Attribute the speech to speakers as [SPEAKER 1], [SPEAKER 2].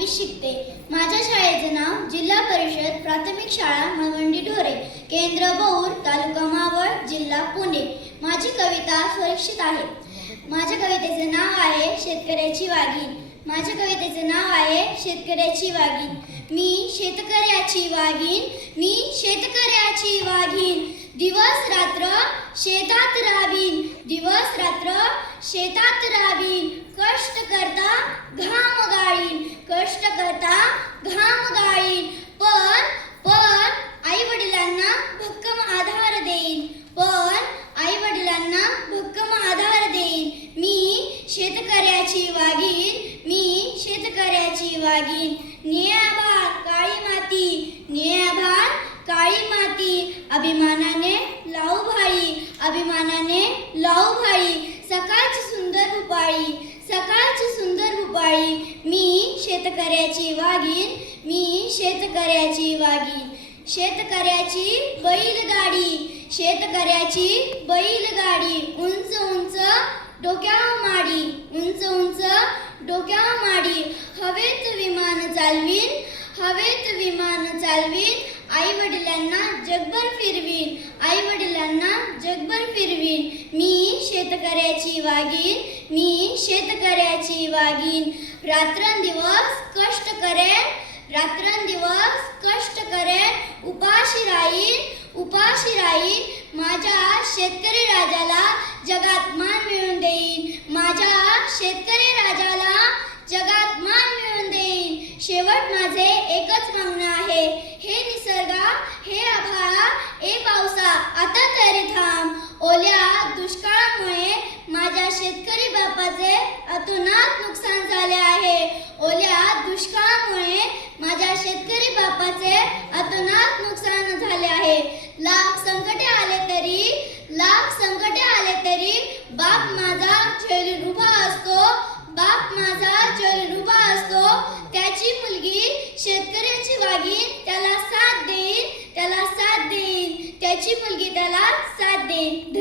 [SPEAKER 1] सातवीत शिकते. माझ्या शाळेचे नाव जिल्हा परिषद प्राथमिक शाळा मवंडी ढोरे केंद्र बौर तालुका मावळ जिल्हा पुणे. माझी कविता सुरक्षित आहे. माझ्या कवितेचे नाव आहे शेतकऱ्याची वाघीण माझ्या कवितेचे नाव आहे शेतकऱ्याची वाघीण मी शेतकऱ्याची वाघीण मी शेतकऱ्याची वाघीण दिवस रात्र शेतात राबीन दिवस रात्र शेतात राबीन. कष्ट करता घाम कष्ट करता घाम गाळीन पण पण आई वडिलांना भक्कम आधार देईन. पण आई वडिलांना भक्कम आधार देईन. मी शेतकऱ्याची वागीन. मी शेतकऱ्याची वागीन. निळ्या काळी माती. निळ्या काळी माती. अभिमानाने लावू भाई. अभिमानाने लावू भाई. सकाळची सुंदर रुपाळी. सकाळची सुंदर रुपाळी. शेतकऱ्याची वागीन मी शेतकऱ्याची वागीन. शेतकऱ्याची बैलगाडी शेतकऱ्याची बैलगाडी. उंच उंच डोक्यावर माडी. उंच उंच डोक्यावर माडी. हवेत विमान चालवीन हवेत विमान चालवीन. आई वडिलांना जगभर फिरवीन आई वडिलांना जगभर फिरवीन मी शेतकऱ्याची वागीन मी शेतकऱ्याची वागीन. रात्रंदिवस कष्ट करेन रात्रंदिवस कष्ट करेन. उपाशी राहीन उपाशी राहीन. माझ्या शेतकरी राजाला जगात मान मिळून देईन. माझ्या शेतकरी राजाला जगात मान मिळवून देईन. शेवट माझे एकच मागणं आहे. हे निसर्ग शेतकरी बापाचे अतोनात नुकसान झाले आहे. ओल्या दुष्काळामुळे माझ्या शेतकरी बापाचे अतोनात नुकसान झाले आहे. लाख संकटे आले तरी लाख संकटे आले तरी बाप माझा झेलून रुबा असतो. बाप माझा झेलून रुबा असतो. त्याची मुलगी शेतकऱ्याची वागी त्याला साथ देईल त्याला साथ देईल त्याची मुलगी त्याला साथ देईल